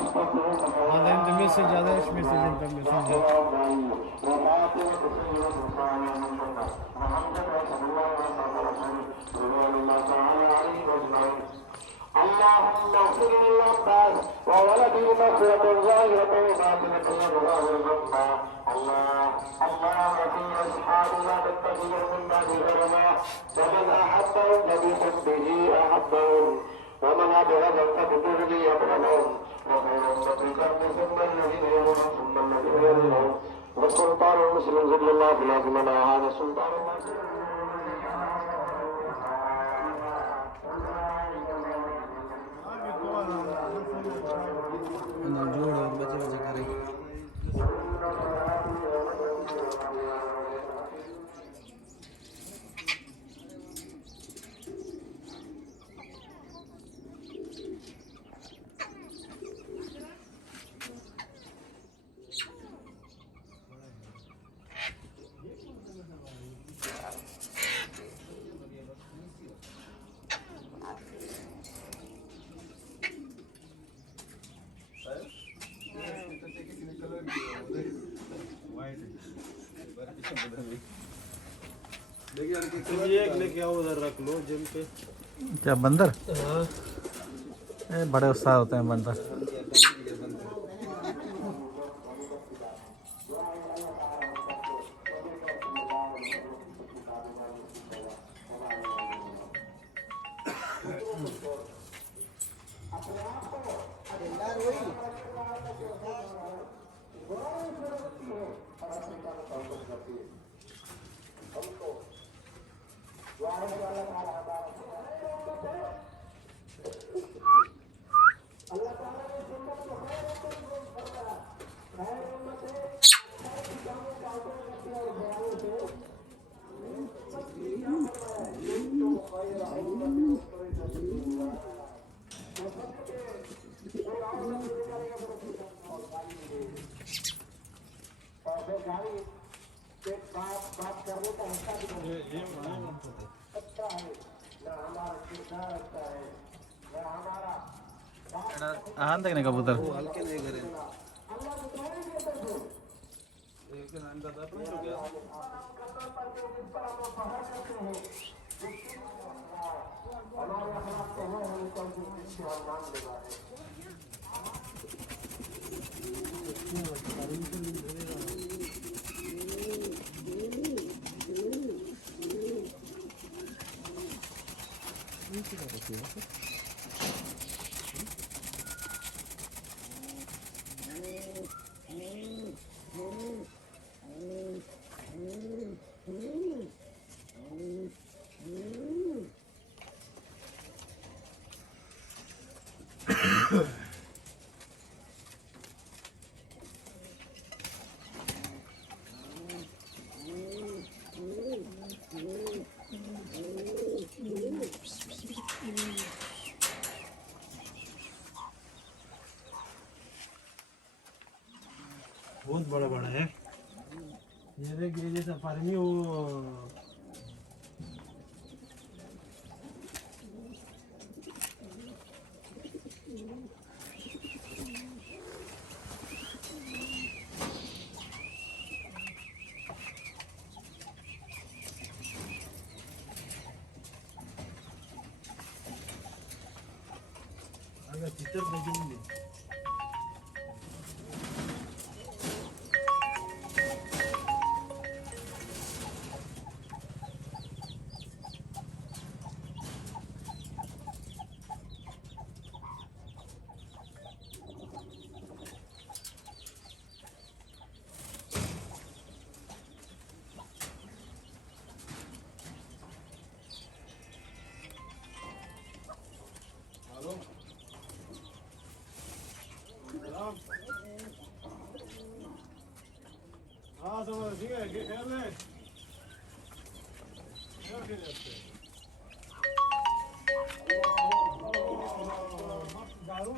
هذا انت مسج، هذا ايش مسج انت مسج؟ اللهم اغفر للعباس وولده مغفرة ظاهرة وباطنة وظاهر الرحمة. اللهم في اصحابنا نتقي من بعد العلماء ومن احبهم فبحبه احبهم ومن ابغضهم فببغضه يبغضهم وخير امتك ثم الذين يلونهم ثم الذين يلونهم والسلطان المسلم زل الله في الارض من هذا السلطان المسلم. जोड़ और बचे बचे करेंगे। एक लेके आओ उधर रख लो जिम पे। क्या बंदर? हाँ बड़े उत्साह होते हैं बंदर। आन देखने कबूतर हल्के नहीं करे। बहुत बड़ा बड़ा है ये। देख ये जैसा पानी वो अगर चित्र देखेंगे हाँ समझ ठीक है खेल ले दारू